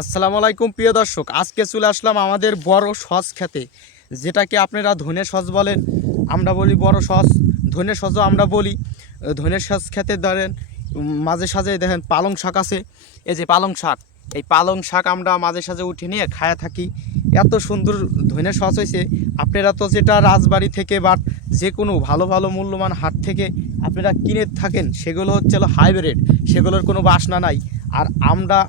আসসালামু আলাইকুম প্রিয় দর্শক, আজকে চলে আসলাম আমাদের বড় সস খেতে, যেটাকে আপনারা ধনে সস বলেন, আমরা বলি বড় সস, ধনে সসও আমরা বলি। ধনে সস খেতে ধরেন মাঝে সাঝে দেখেন পালং শাক আছে, এই যে পালং শাক, এই পালং শাক আমরা মাঝে সাঝে উঠে নিয়ে খায়া থাকি। এত সুন্দর ধনে সস হয়েছে। আপনারা তো যেটা রাজবাড়ি থেকে বা যে কোনো ভালো ভালো মূল্যবান হাট থেকে আপনারা কিনে থাকেন, সেগুলো হচ্ছে হাইব্রিড, সেগুলোর কোনো বাসনা নাই। আর আমরা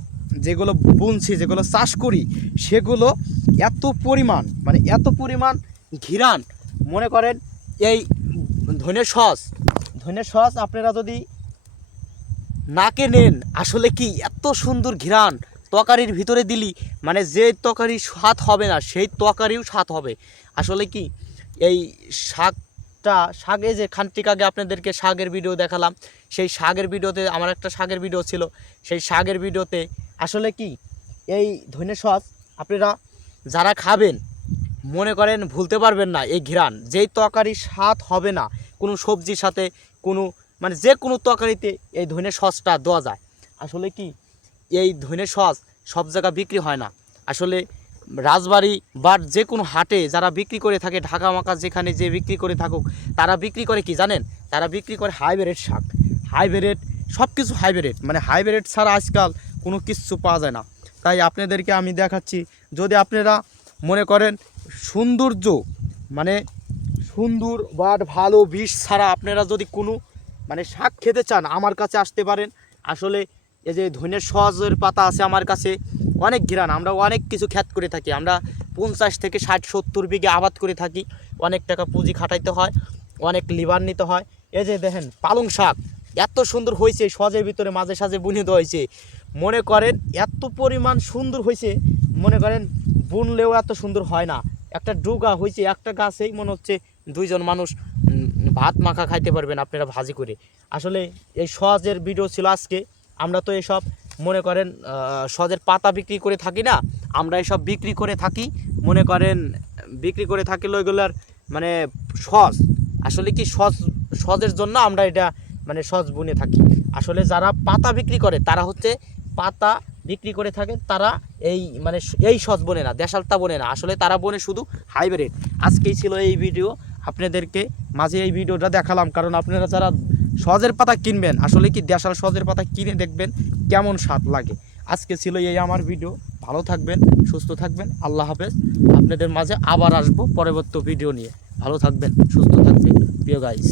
যেগুলো বুনছি, যেগুলো চাষ করি, সেগুলো এত পরিমাণ, মানে এত পরিমাণ ঘিরান, মনে করেন এই ধনে সস আপনারা যদি নাকে নেন, আসলে কি এত সুন্দর ঘিরান, তরকারির ভিতরে দিলি মানে যে তরকারি স্বাদ হবে না সেই তরকারিও স্বাদ হবে। আসলে কি এই শাকে যে খানিক আগে আপনাদেরকে শাকের ভিডিও দেখালাম, সেই শাকের ভিডিওতে আমার একটা শাকের ভিডিও ছিল, সেই শাকের ভিডিওতে আসলে কি এই ধনে সস আপনারা যারা খাবেন মনে করেন ভুলতে পারবেন না। এই ঘিরান যেই তরকারি স্বাদ হবে না কোনো সবজির সাথে, কোনো মানে যে কোনো তরকারিতে এই ধনে সসটা দেওয়া যায়। আসলে কি এই ধনে সস সব জায়গায় বিক্রি হয় না। আসলে রাজবাড়ি বা যে কোনো হাটে যারা বিক্রি করে থাকে, ঢাকা মাকা যেখানে যে বিক্রি করে থাকুক, তারা বিক্রি করে কি জানেন? তারা বিক্রি করে হাইব্রিড শাক, হাইব্রিড, সব কিছু হাইব্রিড, মানে হাইব্রিড ছাড়া আজকাল কোনো কিছু পাওয়া যায় না। তাই আপনাদেরকে আমি দেখাচ্ছি, যদি আপনারা মনে করেন সৌন্দর্য, মানে সুন্দর বা ভালো বিষ ছাড়া আপনারা যদি কোনো মানে শাক খেতে চান, আমার কাছে আসতে পারেন। আসলে এই যে ধনে সজের পাতা আছে আমার কাছে, অনেক ঘিরান, আমরা অনেক কিছু খ্যাত করে থাকি, আমরা 50 থেকে 60-70 বিঘে আবাদ করে থাকি। অনেক টাকা পুঁজি খাটাইতে হয়, অনেক লিভার নিতে হয়। এই যে দেখেন পালং শাক এত সুন্দর হয়েছে, সজের ভিতরে মাঝে সাঝে বুনে দেওয়া হয়েছে, মনে করেন এত পরিমাণ সুন্দর হয়েছে, মনে করেন বুনলেও এত সুন্দর হয় না। একটা ডুগা হয়েছে, একটা গাছেই মনে হচ্ছে 2জন মানুষ ভাত মাখা খাইতে পারবেন আপনারা ভাজি করে। আসলে এই সজের ভিডিও ছিল আজকে। আমরা তো এসব মনে করেন সজের পাতা বিক্রি করে থাকি না, আমরা এসব বিক্রি করে থাকি, মনে করেন বিক্রি করে থাকি ওইগুলার মানে সজ। আসলে কি সজের জন্য আমরা এটা মানে সজ বুনে থাকি। আসলে যারা পাতা বিক্রি করে তারা হচ্ছে পাতা বিক্রি করে থাকে, তারা এই মানে এই সজ বনে না, দেশালতা বনে না, আসলে তারা বনে শুধু হাইব্রিড। আজকেই ছিল এই ভিডিও, আপনাদেরকে মাঝে এই ভিডিওটা দেখালাম, কারণ আপনারা যারা সজের পাতা কিনবেন, আসলে কি দেশাল সজের পাতা কিনে দেখবেন কেমন স্বাদ লাগে। আজকে ছিল এই আমার ভিডিও। ভালো থাকবেন, সুস্থ থাকবেন, আল্লাহ হাফেজ। আপনাদের মাঝে আবার আসবো পরবর্তী ভিডিও নিয়ে। ভালো থাকবেন, সুস্থ থাকবেন প্রিয় গাইস।